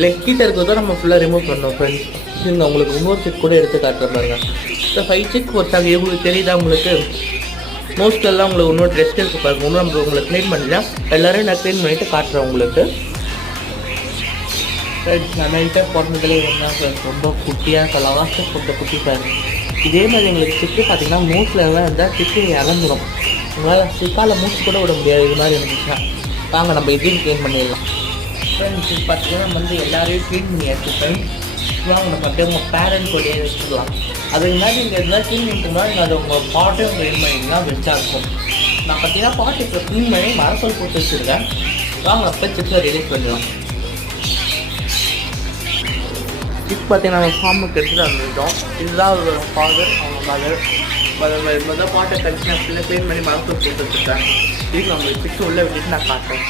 Leg கிட்ட இருக்கிறதோ நம்ம ஃபுல்லாக ரிமூவ் பண்ணோம் ஃப்ரெண்ட்ஸ். நீங்கள் உங்களுக்கு இன்னொரு சிக் கூட எடுத்து காட்டுறேன் பாருங்க. இந்த 5 சிக் ஒருத்தாங்க உங்களுக்கு தெரியுதா உங்களுக்கு? மோஸ்ட்லாம் உங்களுக்கு இன்னொரு ட்ரெஸ்ட் இருக்குது பாருங்க. இன்னும் நம்ம உங்களை க்ளீன் பண்ணிடலாம். எல்லோரும் நான் க்ளீன் பண்ணிவிட்டு காட்டுறேன் உங்களுக்கு. ஃப்ரெண்ட்ஸ் நம்மள்கிட்ட பிறந்ததுலேயே இருந்தால் ஃப்ரெண்ட்ஸ் ரொம்ப குட்டியாக லாஸ்ட்டு கொஞ்சம் குட்டி சார். இதே மாதிரி எங்களுக்கு சிக்கு பார்த்தீங்கன்னா மூச்சிலலாம் இருந்தால் சிக்கு இறந்துடும். உங்களால் சிக்கால் மூச்சு கூட விட முடியாது. இது மாதிரி இருந்துச்சுன்னா வாங்க நம்ம இதையும் க்ளீன் பண்ணிடலாம். ஃப்ரெண்ட்ஸ் இது பார்த்தீங்கன்னா வந்து எல்லாரையும் க்ளீன் பண்ணியாச்சு ஃப்ரெண்ட்ஸ். வாங்க நம்ம அப்படியே உங்கள் பேரண்ட்ஸோடையே வச்சுக்கலாம். அதுக்கு முன்னாடி நீங்கள் எதுனா க்ளீன் பண்ணிட்டோம்னா நீங்கள் அதை உங்கள் பாட்டையும் க்ளீன் பண்ணிங்கன்னா பெஸ்ட்டாக இருக்கும். நான் பார்த்தீங்கன்னா பாட்டு இப்போ க்ளீன் பண்ணி மரக்கல் போட்டு வச்சுருக்கேன். வாங்க அப்போ சிக்கை ரிலீஸ் பண்ணலாம். இப்போ பார்த்தீங்கன்னா நம்ம ஃபார்முக்கு எடுத்துகிட்டு வந்துட்டோம். இதுதான் அவரோட ஃபாதர், அவங்க மதர் பாட்டை கழிச்சு நான் ஃபுல்லாக க்ளீன் பண்ணி மரக்கல் போட்டு வச்சுருக்கேன். இதுக்கு அவங்க பிச்சு உள்ளே விட்டுட்டு நான் காட்டுறேன்.